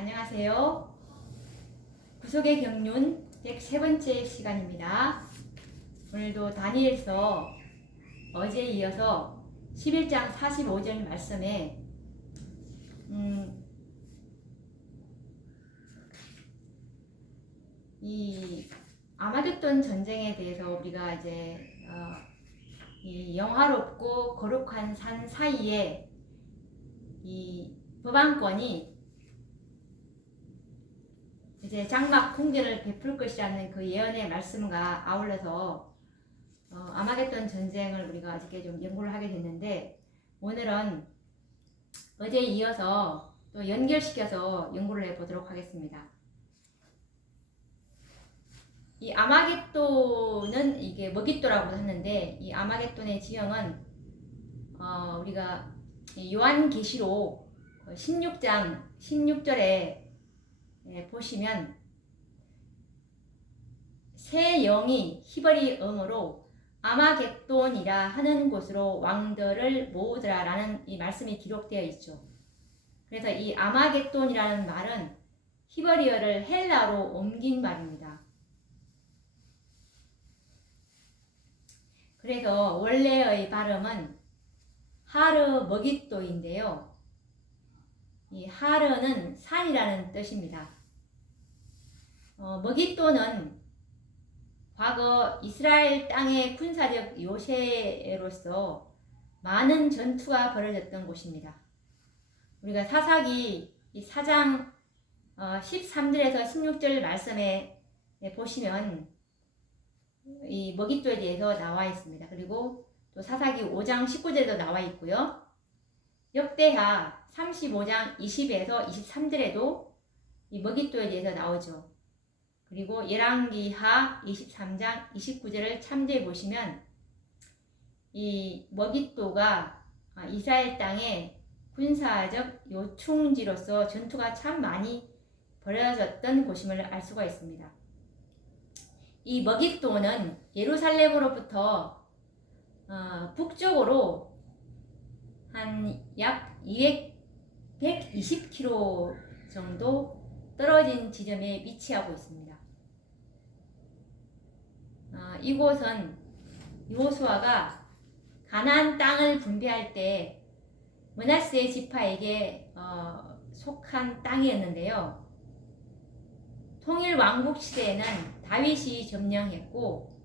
안녕하세요. 구속의 경륜 103번째 시간입니다. 오늘도 다니엘서 어제에 이어서 11장 45절 말씀에 이 아마겟돈 전쟁에 대해서 우리가 이제 이 영화롭고 거룩한 산 사이에 이 법안권이 이제 장막 궁전을 베풀 것이라는 그 예언의 말씀과 아울러서 아마겟돈 전쟁을 우리가 어저께 좀 연구를 하게 됐는데, 오늘은 어제에 이어서 또 연결시켜서 연구를 해보도록 하겠습니다. 이 아마겟돈은 이게 머깃도라고 하는데, 이 아마겟돈의 지형은 우리가 요한계시록 16장 16절에 보시면 새 영이 히브리어로 아마겟돈이라 하는 곳으로 왕들을 모으더라 라는 이 말씀이 기록되어 있죠. 그래서 이 아마겟돈이라는 말은 히브리어를 헬라로 옮긴 말입니다. 그래서 원래의 발음은 하르 머깃도인데요. 이 하르는 산이라는 뜻입니다. 머깃도는 과거 이스라엘 땅의 군사적 요새로서 많은 전투가 벌어졌던 곳입니다. 우리가 사사기 4장 13절에서 16절 말씀에 보시면 이 머깃도에 대해서 나와 있습니다. 그리고 또 사사기 5장 19절에도 나와 있고요. 역대하 35장 20에서 23절에도 이 머깃도에 대해서 나오죠. 그리고 열왕기하 23장 29절을 참조해 보시면 이 머깃도가 이스라엘 땅의 군사적 요충지로서 전투가 참 많이 벌어졌던 곳임을 알 수가 있습니다. 이 머깃도는 예루살렘으로부터 북쪽으로 한 약 120km 정도 떨어진 지점에 위치하고 있습니다. 이곳은 여호수아가 가나안 땅을 분배할 때 므낫세 지파에게 속한 땅이었는데요. 통일 왕국 시대에는 다윗이 점령했고,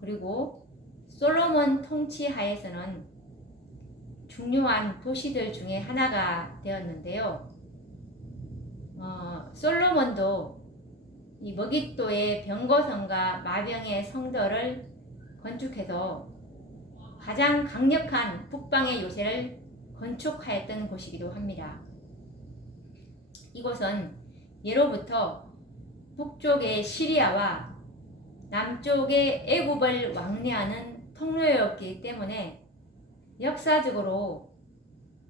그리고 솔로몬 통치하에서는 중요한 도시들 중에 하나가 되었는데요. 솔로몬도 이 머깃도의 병거성과 마병의 성들을 건축해서 가장 강력한 북방의 요새를 건축하였던 곳이기도 합니다. 이곳은 예로부터 북쪽의 시리아와 남쪽의 애굽을 왕래하는 통로였기 때문에 역사적으로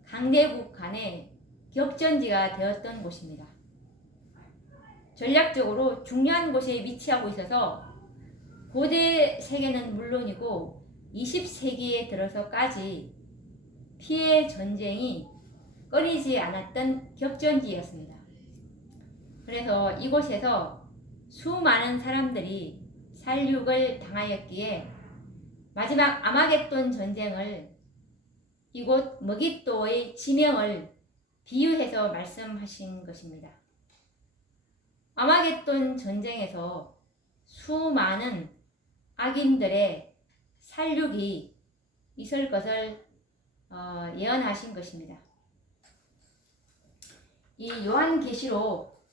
강대국 간의 격전지가 되었던 곳입니다. 전략적으로 중요한 곳에 위치하고 있어서 고대 세계는 물론이고 20세기에 들어서까지 피해 전쟁이 끊이지 않았던 격전지였습니다. 그래서 이곳에서 수많은 사람들이 살육을 당하였기에 마지막 아마겟돈 전쟁을 이곳 머깃도의 지명을 비유해서 말씀하신 것입니다. 아마겟돈 전쟁에서 수많은 악인들의 살육이 있을 것을 예언하신 것입니다. 이 요한계시록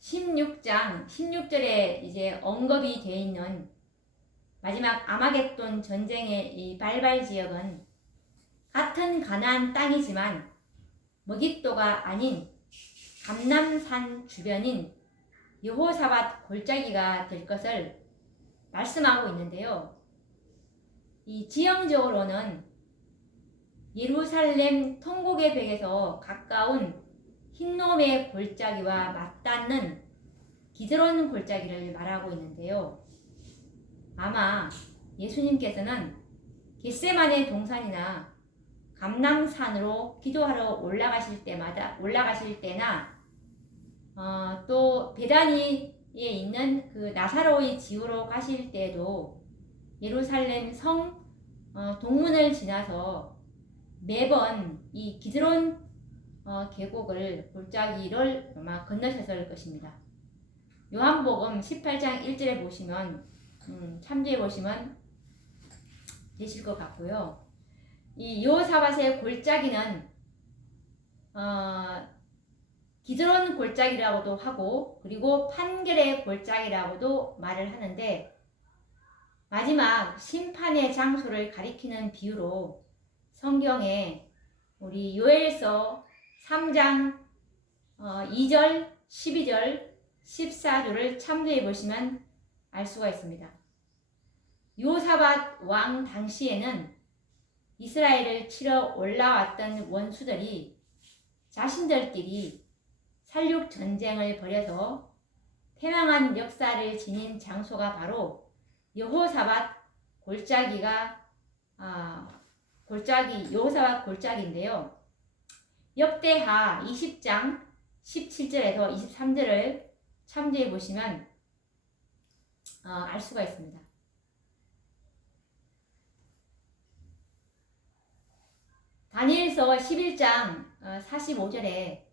16장 16절에 이제 언급이 되어 있는 마지막 아마겟돈 전쟁의 이 발발 지역은 같은 가나안 땅이지만 머깃도가 아닌 감람산 주변인 여호사밧 골짜기가 될 것을 말씀하고 있는데요. 이 지형적으로는 예루살렘 통곡의 벽에서 가까운 흰놈의 골짜기와 맞닿는 기드론 골짜기를 말하고 있는데요. 아마 예수님께서는 겟세마네 동산이나 감람산으로 기도하러 올라가실 때나 또 베다니에 있는 그 나사로의 지구로 가실 때도 예루살렘 성 동문을 지나서 매번 이 기드론 계곡을 골짜기를 아마 건너셨을 것입니다. 요한복음 18장 1절에 보시면 참조해 보시면 되실 것 같고요. 이 여호사밧의 골짜기는 기드론 골짜기라고도 하고 그리고 판겔의 골짜기라고도 말을 하는데 마지막 심판의 장소를 가리키는 비유로 성경에 우리 요엘서 3장 2절, 12절, 14절을 참조해 보시면 알 수가 있습니다. 여호사밧 왕 당시에는 이스라엘을 치러 올라왔던 원수들이 자신들끼리 살육 전쟁을 벌여서 패망한 역사를 지닌 장소가 바로 여호사밧 여호사밧 골짜기인데요. 역대하 20장 17절에서 23절을 참조해 보시면 알 수가 있습니다. 다니엘서 11장 45절에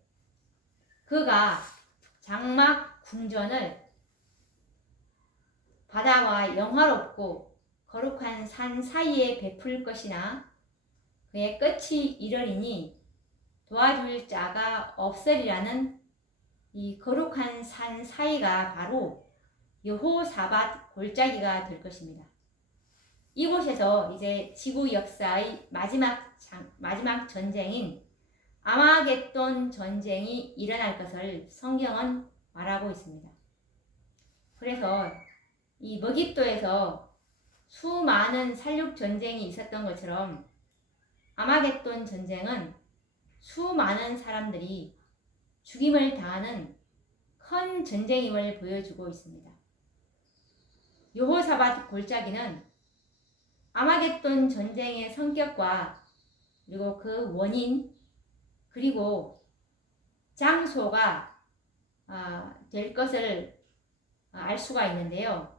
그가 장막 궁전을 바다와 영화롭고 거룩한 산 사이에 베풀 것이나 그의 끝이 이르리니 도와줄 자가 없으리라는 이 거룩한 산 사이가 바로 여호사밧 골짜기가 될 것입니다. 이곳에서 이제 지구 역사의 마지막 전쟁인 아마겟돈 전쟁이 일어날 것을 성경은 말하고 있습니다. 그래서 이 머깃도에서 수많은 살육 전쟁이 있었던 것처럼 아마겟돈 전쟁은 수많은 사람들이 죽임을 당하는 큰 전쟁임을 보여주고 있습니다. 여호사밧 골짜기는 아마겟돈 전쟁의 성격과 그리고 그 원인 그리고 장소가 될 것을 알 수가 있는데요.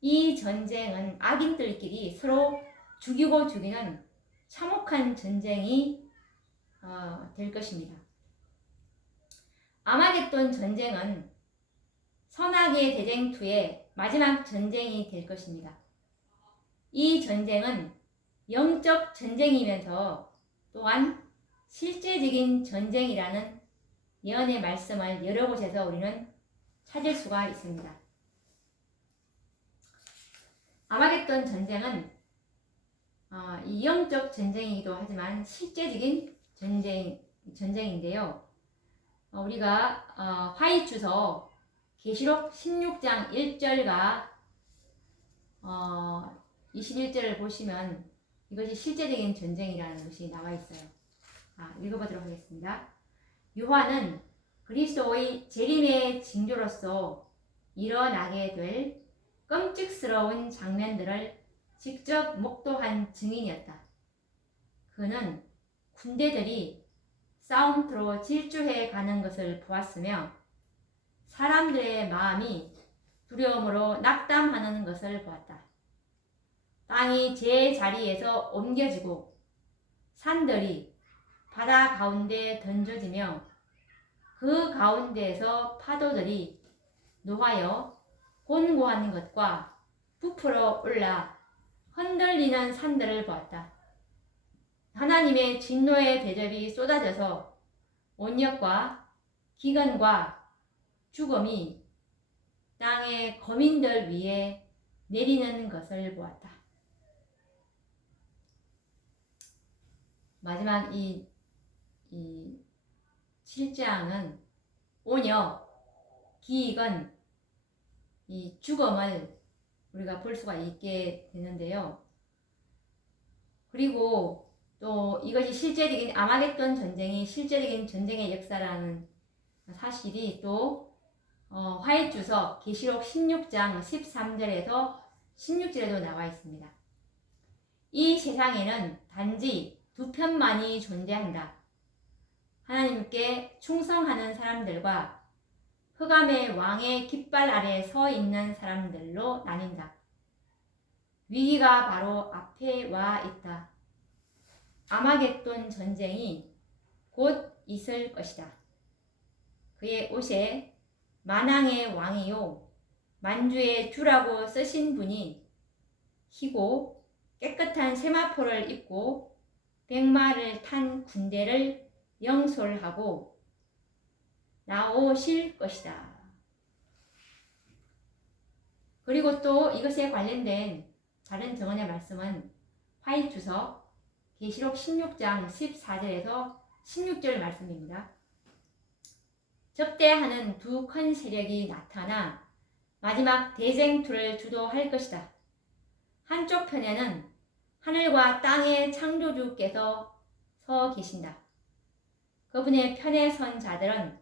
이 전쟁은 악인들끼리 서로 죽이고 죽이는 참혹한 전쟁이 될 것입니다. 아마겟돈 전쟁은 선악의 대쟁투의 마지막 전쟁이 될 것입니다. 이 전쟁은 영적 전쟁이면서 또한 실제적인 전쟁이라는 예언의 말씀을 여러 곳에서 우리는 찾을 수가 있습니다. 아마겟돈 전쟁은 이 영적 전쟁이기도 하지만 실제적인 전쟁인데요. 우리가 화이주서 계시록 16장 1절과 21절을 보시면 이것이 실제적인 전쟁이라는 것이 나와 있어요. 읽어보도록 하겠습니다. 요한은 그리스도의 재림의 징조로서 일어나게 될 끔찍스러운 장면들을 직접 목도한 증인이었다. 그는 군대들이 싸움터로 질주해 가는 것을 보았으며 사람들의 마음이 두려움으로 낙담하는 것을 보았다. 땅이 제 자리에서 옮겨지고 산들이 바다 가운데 던져지며 그 가운데에서 파도들이 노하여 곤고한 것과 부풀어 올라 흔들리는 산들을 보았다. 하나님의 진노의 대접이 쏟아져서 온역과 기근과 죽음이 땅의 거민들 위에 내리는 것을 보았다. 마지막 이 7장은 온역, 기근, 이 죽음을 우리가 볼 수가 있게 되는데요. 그리고 또 이것이 실제적인 아마겟돈 전쟁이 실제적인 전쟁의 역사라는 사실이 또 화해주서 계시록 16장 13절에서 16절에도 나와 있습니다. 이 세상에는 단지 두 편만이 존재한다. 하나님께 충성하는 사람들과 흑암의 왕의 깃발 아래 서 있는 사람들로 나뉜다. 위기가 바로 앞에 와 있다. 아마겟돈 전쟁이 곧 있을 것이다. 그의 옷에 만왕의 왕이요 만주의 주라고 쓰신 분이 희고 깨끗한 세마포를 입고 백마를 탄 군대를 영솔하고 나오실 것이다. 그리고 또 이것에 관련된 다른 증언의 말씀은 화이트서 계시록 16장 14절에서 16절 말씀입니다. 적대하는 두 큰 세력이 나타나 마지막 대쟁투를 주도할 것이다. 한쪽 편에는 하늘과 땅의 창조주께서 서 계신다. 그분의 편에 선 자들은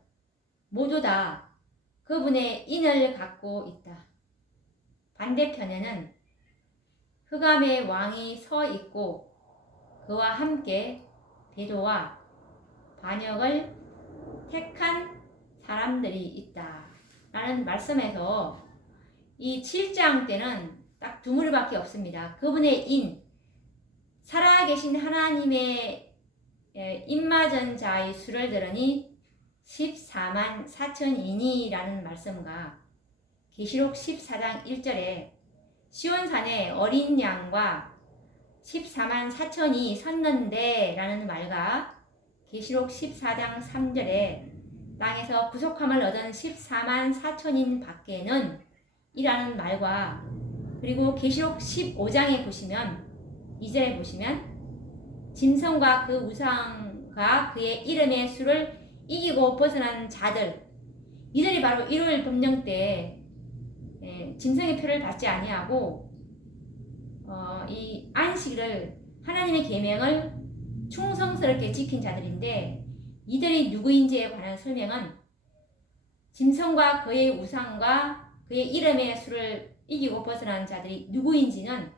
모두 다 그분의 인을 갖고 있다. 반대편에는 흑암의 왕이 서 있고 그와 함께 배도와 반역을 택한 사람들이 있다. 라는 말씀에서 이 7장 때는 딱 두 무리밖에 없습니다. 그분의 인, 살아계신 하나님의 인마전 자의 수를 들으니 14만 4천인이라는 말씀과 계시록 14장 1절에 시온산에 어린 양과 14만 4천이 섰는데 라는 말과 계시록 14장 3절에 땅에서 구속함을 얻은 14만 4천인 밖에는 이라는 말과 그리고 계시록 15장에 보시면 2절에 보시면 짐승과 그 우상과 그의 이름의 수를 이기고 벗어난 자들, 이들이 바로 일요일 법령 때 짐승의 표를 받지 아니하고 이 안식일을 하나님의 계명을 충성스럽게 지킨 자들인데, 이들이 누구인지에 관한 설명은 짐승과 그의 우상과 그의 이름의 수를 이기고 벗어난 자들이 누구인지는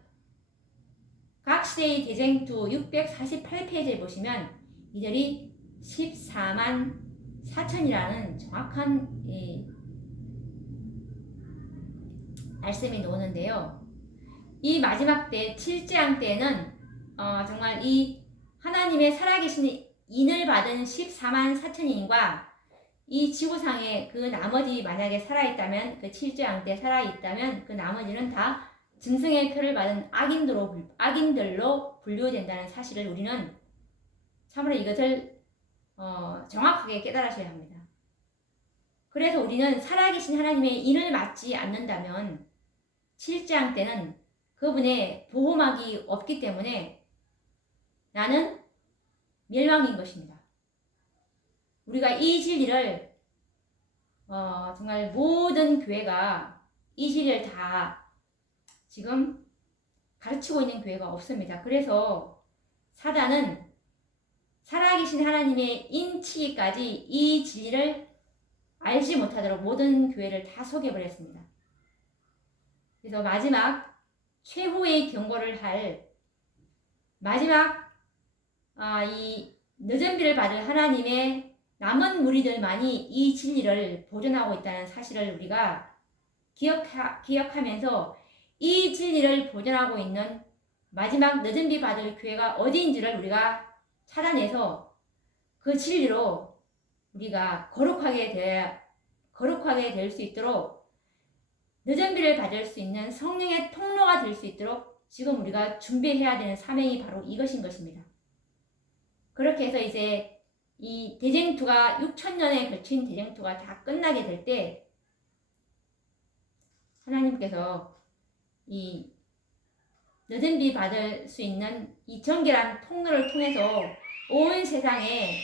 각 시대의 대쟁투 648페이지에 보시면 이들이 14만 4천이라는 정확한 말씀이 나오는데요. 이 마지막 때 7장 때는 정말 이 하나님의 살아계신 인을 받은 14만 4천인과 이 지구상에 그 나머지 만약에 살아있다면, 그 7장 때 살아있다면 그 나머지는 다 짐승의 표를 받은 악인들로 분류된다는 사실을 우리는 참으로 이것을 정확하게 깨달으셔야 합니다. 그래서 우리는 살아계신 하나님의 인을 맞지 않는다면 7장 때는 그분의 보호막이 없기 때문에 나는 멸망인 것입니다. 우리가 이 진리를 정말 모든 교회가 이 진리를 다 지금 가르치고 있는 교회가 없습니다. 그래서 사단은 살아계신 하나님의 인치기까지 이 진리를 알지 못하도록 모든 교회를 다 속여버렸습니다. 그래서 마지막 최후의 경고를 할 마지막 이 늦은 비를 받을 하나님의 남은 무리들만이 이 진리를 보존하고 있다는 사실을 우리가 기억하면서 이 진리를 보존하고 있는 마지막 늦은 비 받을 교회가 어디인지를 우리가 찾아내서 그 진리로 우리가 거룩하게 될 수 있도록 늦은 비를 받을 수 있는 성령의 통로가 될 수 있도록 지금 우리가 준비해야 되는 사명이 바로 이것인 것입니다. 그렇게 해서 이제 이 대쟁투가 6,000년에 걸친 대쟁투가 다 끝나게 될 때 하나님께서 이 늦은 비 받을 수 있는 이 정결한 통로를 통해서 온 세상에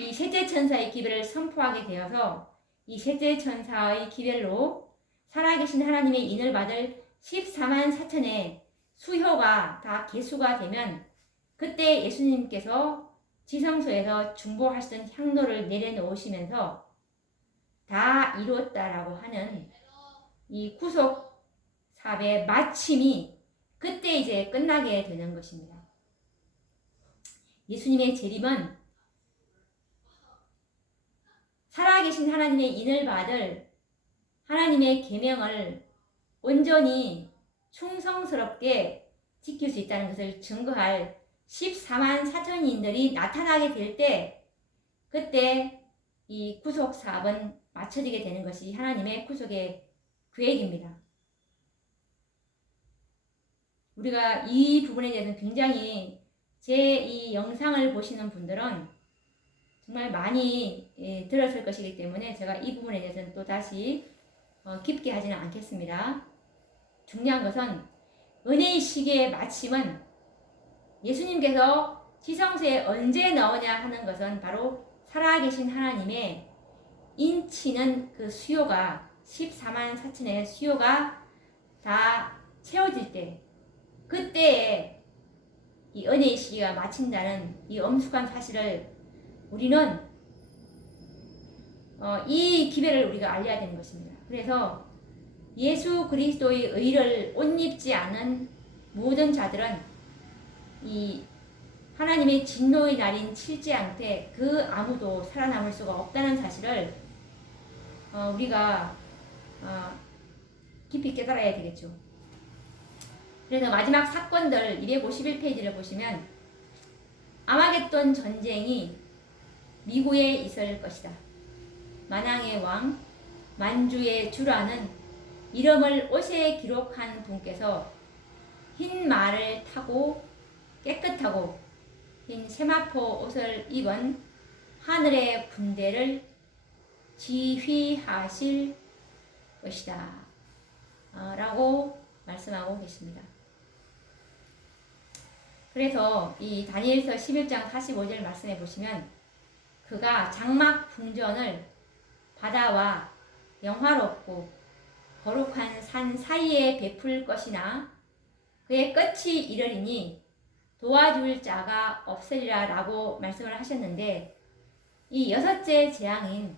이 셋째 천사의 기별을 선포하게 되어서 이 셋째 천사의 기별로 살아계신 하나님의 인을 받을 14만 4천의 수효가 다 계수가 되면 그때 예수님께서 지성소에서 중보하시던 향로를 내려놓으시면서 다 이루었다라고 하는 이 구속 사업의 마침이 그때 이제 끝나게 되는 것입니다. 예수님의 재림은 살아계신 하나님의 인을 받을 하나님의 계명을 온전히 충성스럽게 지킬 수 있다는 것을 증거할 14만 4천인들이 나타나게 될 때, 그때 이 구속 사업은 마쳐지게 되는 것이 하나님의 구속의 계획입니다. 우리가 이 부분에 대해서는 굉장히 제 이 영상을 보시는 분들은 정말 많이 들었을 것이기 때문에 제가 이 부분에 대해서는 또 다시 깊게 하지는 않겠습니다. 중요한 것은 은혜의 시기의 마침은 예수님께서 지성소에 언제 나오냐 하는 것은 바로 살아계신 하나님의 인치는 그 수요가 14만 4천의 수요가 다 채워질 때, 그때에 이 은혜의 시기가 마친다는 이 엄숙한 사실을 우리는 이 기별을 우리가 알려야 되는 것입니다. 그래서 예수 그리스도의 의를 옷 입지 않은 모든 자들은 이 하나님의 진노의 날인 칠지앙때 그 아무도 살아남을 수가 없다는 사실을 우리가 깊이 깨달아야 되겠죠. 그래서 마지막 사건들 251페이지를 보시면 아마겟돈 전쟁이 미국에 있을 것이다. 만왕의 왕, 만주의 주라는 이름을 옷에 기록한 분께서 흰 말을 타고 깨끗하고 흰 세마포 옷을 입은 하늘의 군대를 지휘하실 것이다. 라고 말씀하고 계십니다. 그래서 이 다니엘서 11장 45절 말씀해 보시면 그가 장막 궁전을 바다와 영화롭고 거룩한 산 사이에 베풀 것이나 그의 끝이 이르리니 도와줄 자가 없으리라 라고 말씀을 하셨는데, 이 여섯째 재앙인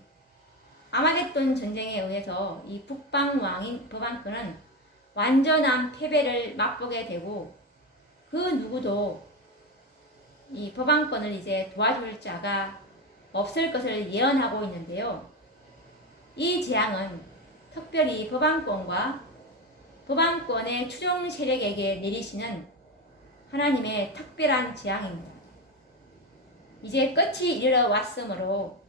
아마겟돈 전쟁에 의해서 이 북방왕인 버방꾼은 완전한 패배를 맛보게 되고 그 누구도 이 버방꾼을 이제 도와줄 자가 없을 것을 예언하고 있는데요. 이 재앙은 특별히 버방꾼과 버방꾼의 추종 세력에게 내리시는 하나님의 특별한 재앙입니다. 이제 끝이 이르러 왔으므로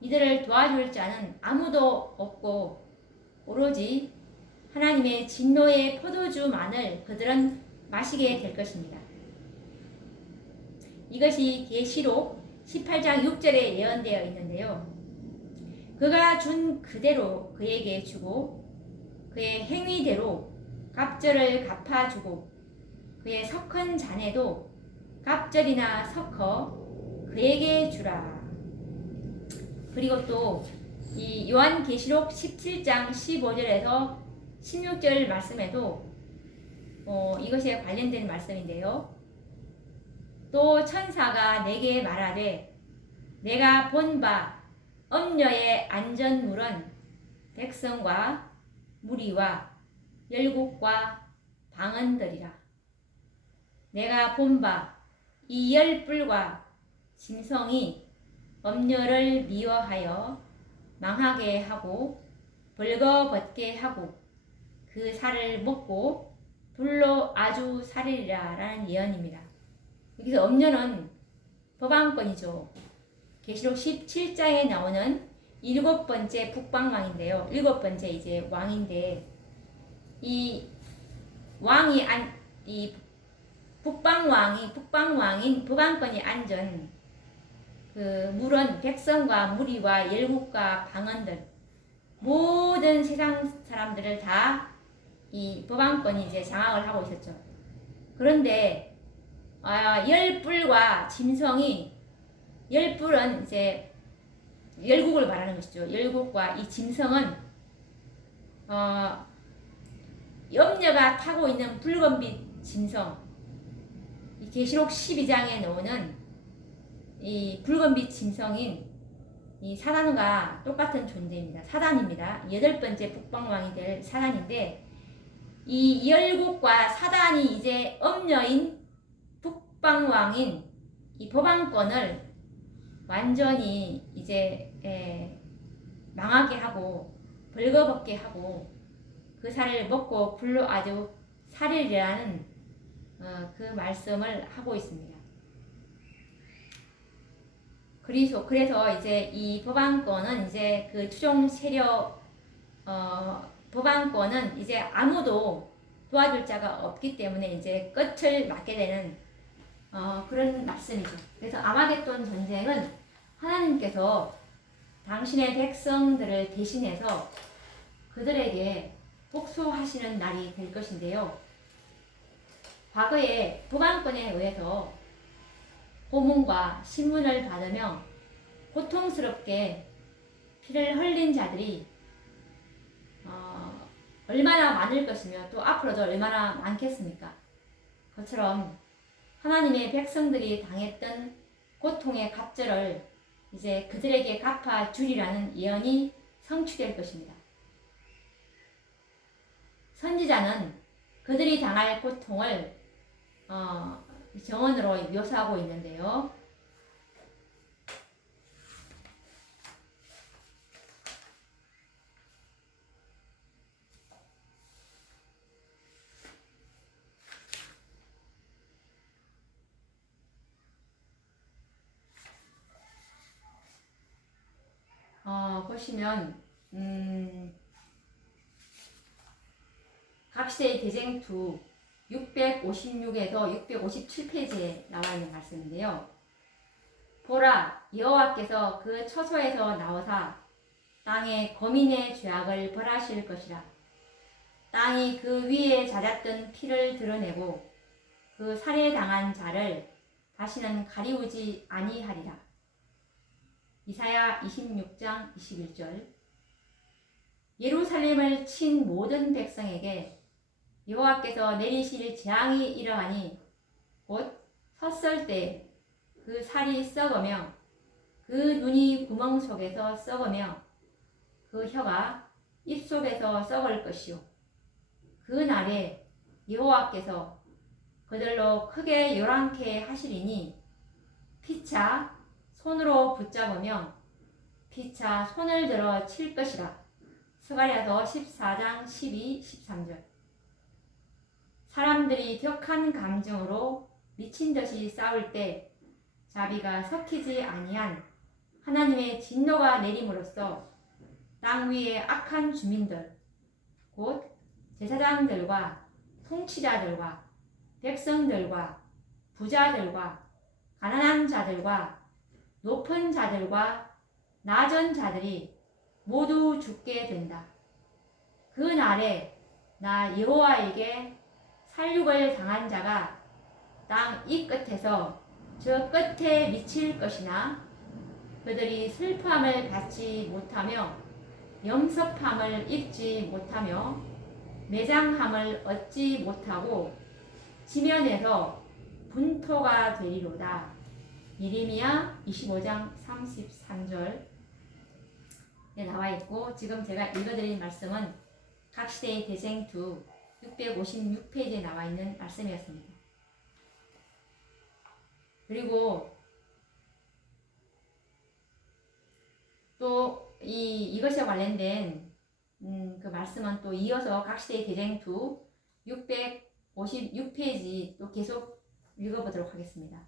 이들을 도와줄 자는 아무도 없고 오로지 하나님의 진노의 포도주만을 그들은 마시게 될 것입니다. 이것이 계시록 18장 6절에 예언되어 있는데요. 그가 준 그대로 그에게 주고 그의 행위대로 갑절을 갚아주고 그의 석헌 잔에도 갑절이나 석허 그에게 주라. 그리고 또 이 요한계시록 17장 15절에서 16절 말씀에도 이것에 관련된 말씀인데요. 또 천사가 내게 말하되 내가 본 바 엄녀의 안전물은 백성과 무리와 열국과 방언들이라. 내가 본 바 이 열불과 짐승이 엄녀를 미워하여 망하게 하고 벌거벗게 하고 그 살을 먹고 불로 아주 살리리라 라는 예언입니다. 여기서 엄녀는 버방권이죠. 계시록 17장에 나오는 7번째 북방왕인데요. 7번째 이제 왕인데, 이 왕이 이 북방왕인 버방권이 앉은 그 물은 백성과 무리와 열국과 방언들 모든 세상 사람들을 다 이 버방권이 이제 장악을 하고 있었죠. 그런데 열불과 짐승이, 열불은 이제 열국을 말하는 것이죠. 열국과 이 짐승은 염려가 타고 있는 붉은빛 짐승, 이 계시록 12장에 나오는 이 붉은빛 짐승인 이 사단과 똑같은 존재입니다. 사단입니다. 8번째 북방왕이 될 사단인데, 이 열국과 사단이 이제 엄녀인 북방왕인 이 버방권을 완전히 이제 망하게 하고 벌거벗게 하고 그 살을 먹고 불로 아주 살이라는 그 말씀을 하고 있습니다. 그래서 이제 이 법안권은 이제 그 추종 세력 법안권은 이제 아무도 도와줄 자가 없기 때문에 이제 끝을 맞게 되는 그런 말씀이죠. 그래서 아마겟돈 전쟁은 하나님께서 당신의 백성들을 대신해서 그들에게 복수하시는 날이 될 것인데요. 과거에 북왕권에 의해서 고문과 신문을 받으며 고통스럽게 피를 흘린 자들이 얼마나 많을 것이며 또 앞으로도 얼마나 많겠습니까? 그처럼 하나님의 백성들이 당했던 고통의 갑절을 이제 그들에게 갚아주리라는 예언이 성취될 것입니다. 선지자는 그들이 당할 고통을 정언으로 묘사하고 있는데요. 보시면 각시대의 대쟁투 656에서 657페이지에 나와 있는 말씀인데요. 보라, 여호와께서 그 처소에서 나오사 땅에 거민의 죄악을 벌하실 것이라. 땅이 그 위에 잦았던 피를 드러내고 그 살해당한 자를 다시는 가리우지 아니하리라. 이사야 26장 21절. 예루살렘을 친 모든 백성에게 여호와께서 내리실 재앙이 이러하니 곧 섰을 때 그 살이 썩으며 그 눈이 구멍 속에서 썩으며 그 혀가 입 속에서 썩을 것이요. 그 날에 여호와께서 그들로 크게 요란케 하시리니 피차 손으로 붙잡으며 피차 손을 들어 칠 것이라. 스가랴서 14장 12, 13절. 사람들이 격한 감정으로 미친 듯이 싸울 때 자비가 섞이지 아니한 하나님의 진노가 내림으로써 땅 위의 악한 주민들, 곧 제사장들과 통치자들과 백성들과 부자들과 가난한 자들과 높은 자들과 낮은 자들이 모두 죽게 된다. 그 날에 나 여호와에게 살육을 당한 자가 땅 이 끝에서 저 끝에 미칠 것이나 그들이 슬픔을 받지 못하며 영섭함을 입지 못하며 매장함을 얻지 못하고 지면에서 분토가 되리로다. 예레미야 25장 33절에 나와 있고, 지금 제가 읽어드린 말씀은 각시대의 대쟁투 656페이지에 나와 있는 말씀이었습니다. 그리고 또 이것에 관련된 그 말씀은 또 이어서 각시대의 대쟁투 656페이지 또 계속 읽어보도록 하겠습니다.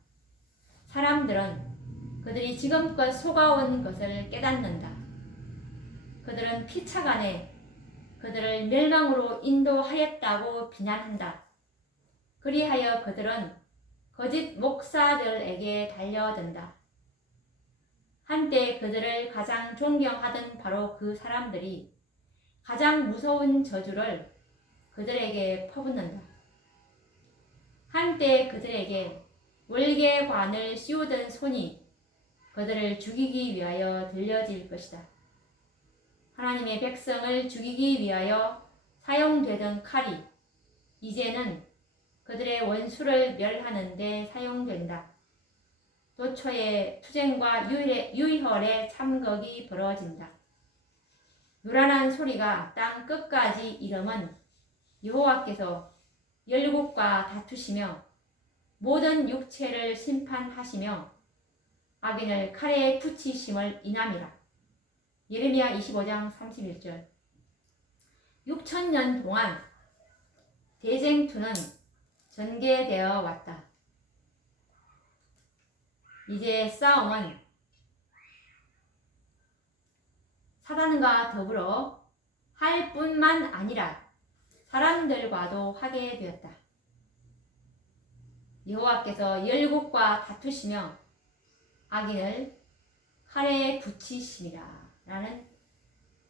사람들은 그들이 지금껏 속아온 것을 깨닫는다. 그들은 피차간에 그들을 멸망으로 인도하였다고 비난한다. 그리하여 그들은 거짓 목사들에게 달려든다. 한때 그들을 가장 존경하던 바로 그 사람들이 가장 무서운 저주를 그들에게 퍼붓는다. 한때 그들에게 월계관을 씌우던 손이 그들을 죽이기 위하여 들려질 것이다. 하나님의 백성을 죽이기 위하여 사용되던 칼이 이제는 그들의 원수를 멸하는 데 사용된다. 도처에 투쟁과 유혈의 참극이 벌어진다. 요란한 소리가 땅 끝까지 이름은 여호와께서 열국과 다투시며 모든 육체를 심판하시며 악인을 칼에 붙이심을 인함이라. 예레미야 25장 31절. 6천년 동안 대쟁투는 전개되어 왔다. 이제 싸움은 사단과 더불어 할 뿐만 아니라 사람들과도 하게 되었다. 여호와께서 열국과 다투시며 악인을 칼에 붙이심이라 라는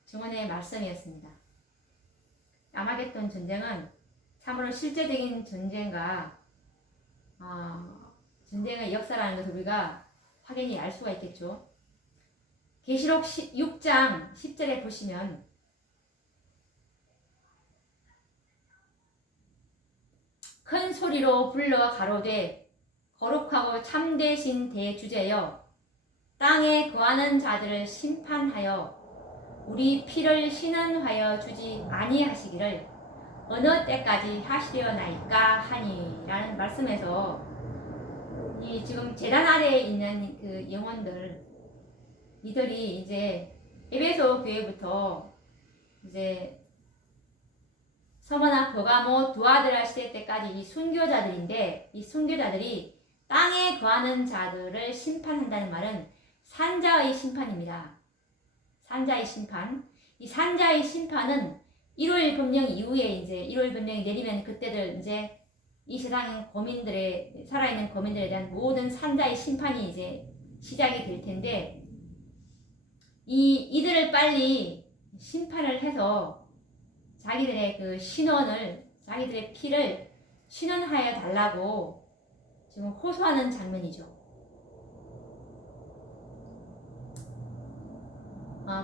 증언의 말씀이었습니다. 아마겟돈 전쟁은 참으로 실제적인 전쟁과 전쟁의 역사라는 것을 우리가 확연히 알 수가 있겠죠. 계시록 6장 10절에 보시면 큰 소리로 불러 가로되 거룩하고 참되신 대주제여 땅에 거하는 자들을 심판하여 우리 피를 신원하여 주지 아니하시기를 어느 때까지 하시려나이까 하니 라는 말씀에서 이 지금 제단 아래에 있는 그 영혼들 이들이 이제 에베소 교회부터 이제 서머나 버가모 두아드라 시대 때까지 이 순교자들인데 이 순교자들이 땅에 거하는 자들을 심판한다는 말은 산자의 심판입니다. 산자의 심판. 이 산자의 심판은 1월 법령 이후에 이제 1월 법령이 내리면 그때들 이제 이 세상 거민들의 살아있는 거민들에 대한 모든 산자의 심판이 이제 시작이 될 텐데 이들을 빨리 심판을 해서 자기들의 그 신원을 자기들의 피를 신원하여 달라고 지금 호소하는 장면이죠.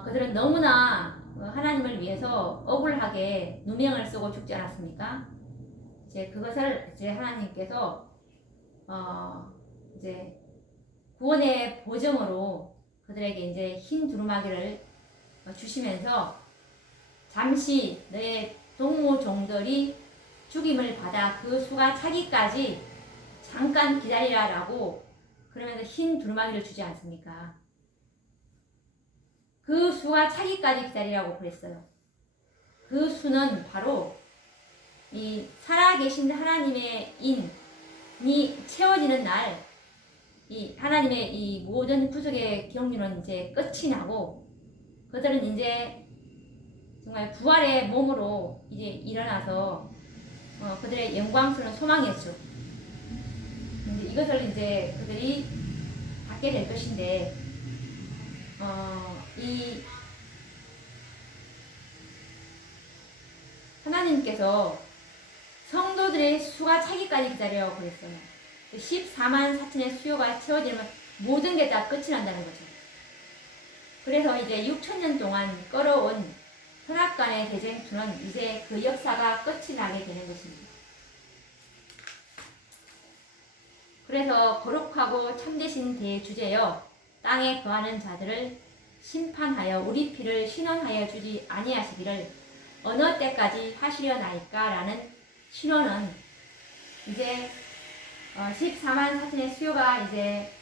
그들은 너무나 하나님을 위해서 억울하게 누명을 쓰고 죽지 않았습니까? 이제 그것을 이제 하나님께서 이제 구원의 보증으로 그들에게 이제 흰 두루마기를 주시면서 잠시 너의 동무종들이 죽임을 받아 그 수가 차기까지 잠깐 기다리라라고 그러면서 흰 두루마기를 주지 않습니까? 그 수가 차기까지 기다리라고 그랬어요. 그 수는 바로 이 살아계신 하나님의 인이 채워지는 날, 이 하나님의 이 모든 구속의 경륜은 이제 끝이 나고 그들은 이제 정말 부활의 몸으로 이제 일어나서 그들의 영광스러운 소망이었죠. 이것을 이제 그들이 받게 될 것인데 이 하나님께서 성도들의 수가 차기까지 기다리라고 그랬어요. 14만 4천의 수요가 채워지면 모든 게 다 끝이 난다는 거죠. 그래서 이제 6천년 동안 끌어온 선악간의 대쟁투는 이제 그 역사가 끝이 나게 되는 것입니다. 그래서 거룩하고 참되신 대주제여 땅에 거하는 자들을 심판하여 우리 피를 신원하여 주지 아니하시기를 어느 때까지 하시려나이까 라는 신원은 이제 14만 4천의 수요가 이제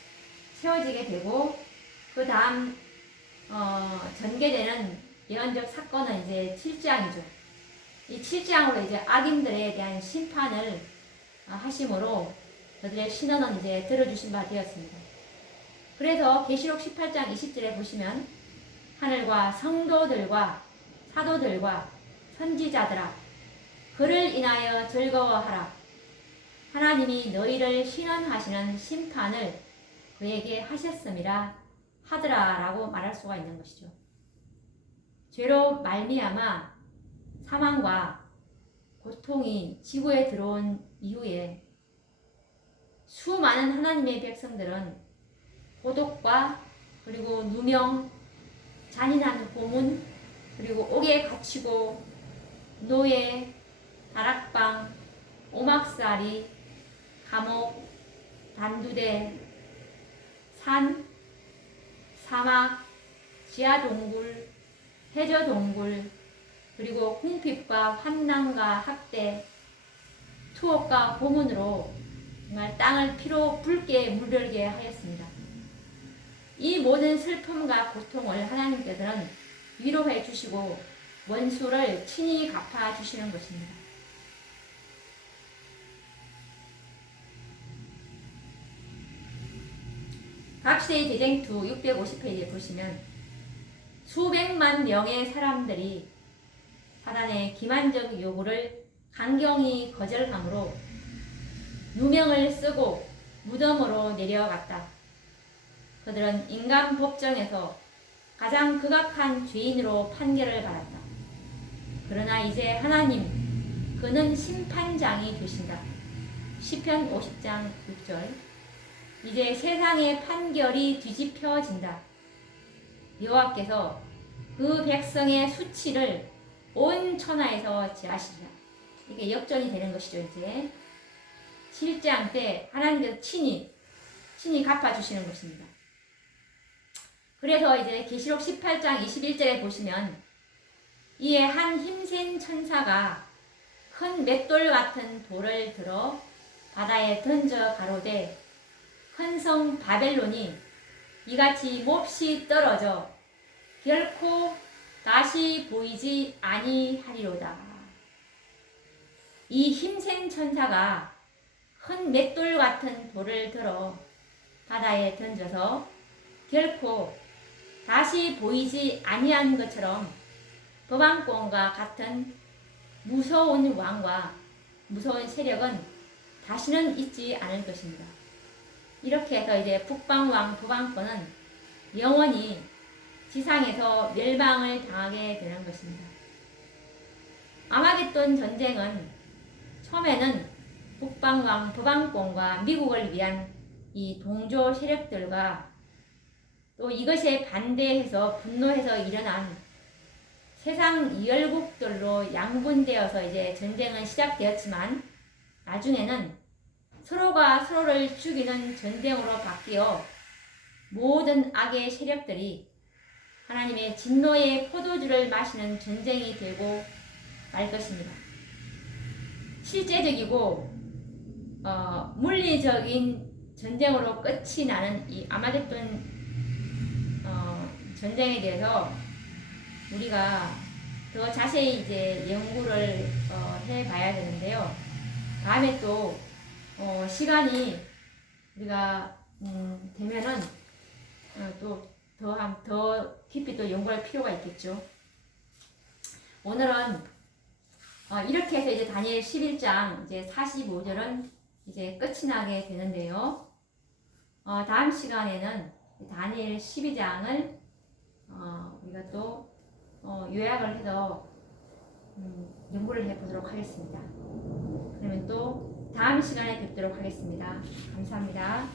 채워지게 되고 그 다음 전개되는 예언적 사건은 이제 7장이죠. 이 7장으로 이제 악인들에 대한 심판을 하심으로 그들의 신원은 이제 들어주신 바 되었습니다. 그래서 계시록 18장 20절에 보시면 하늘과 성도들과 사도들과 선지자들아 그를 인하여 즐거워하라. 하나님이 너희를 신원하시는 심판을 그에게 하셨음이라 하더라 라고 말할 수가 있는 것이죠. 죄로 말미암아 사망과 고통이 지구에 들어온 이후에 수많은 하나님의 백성들은 고독과 그리고 누명, 잔인한 고문, 그리고 옥에 갇히고 노예, 다락방, 오막살이, 감옥, 단두대, 산, 사막, 지하동굴, 해저동굴, 그리고 궁핍과 환난과 학대, 투옥과 고문으로 정말 땅을 피로 붉게 물들게 하였습니다. 이 모든 슬픔과 고통을 하나님께서는 위로해 주시고 원수를 친히 갚아 주시는 것입니다. 각시의 대쟁투 650페이지에 보시면 수백만 명의 사람들이 사단의 기만적 요구를 강경히 거절함으로 누명을 쓰고 무덤으로 내려갔다. 그들은 인간 법정에서 가장 극악한 죄인으로 판결을 받았다. 그러나 이제 하나님, 그는 심판장이 되신다. 시편 50장 6절. 이제 세상의 판결이 뒤집혀진다. 여호와께서 그 백성의 수치를 온 천하에서 제하시리라. 이게 역전이 되는 것이죠. 이제 실장 때 하나님께서 친히 갚아주시는 것입니다. 그래서 이제 계시록 18장 21절에 보시면 이에 한 힘센 천사가 큰 맷돌 같은 돌을 들어 바다에 던져 가로되 큰 성 바벨론이 이같이 몹시 떨어져 결코 다시 보이지 아니하리로다. 이 힘센 천사가 큰 맷돌 같은 돌을 들어 바다에 던져서 결코 다시 보이지 아니한 것처럼 법왕권과 같은 무서운 왕과 무서운 세력은 다시는 있지 않을 것입니다. 이렇게 해서 이제 북방왕 법왕권은 영원히 지상에서 멸망을 당하게 되는 것입니다. 아마겟돈 전쟁은 처음에는 북방왕 법왕권과 미국을 위한 이 동조 세력들과 또 이것에 반대해서 분노해서 일어난 세상 이열국들로 양분되어서 이제 전쟁은 시작되었지만 나중에는 서로가 서로를 죽이는 전쟁으로 바뀌어 모든 악의 세력들이 하나님의 진노의 포도주를 마시는 전쟁이 되고 말 것입니다. 실제적이고 물리적인 전쟁으로 끝이 나는 이 아마겟돈 전쟁에 대해서 우리가 더 자세히 이제 연구를 해봐야 되는데요. 다음에 또 시간이 우리가 되면은 또 더 깊이 또 연구할 필요가 있겠죠. 오늘은 이렇게 해서 이제 다니엘 11장 이제 45절은 이제 끝이 나게 되는데요. 다음 시간에는 다니엘 12장을 우리가 또 요약을 해서 연구를 해보도록 하겠습니다. 그러면 또 다음 시간에 뵙도록 하겠습니다. 감사합니다.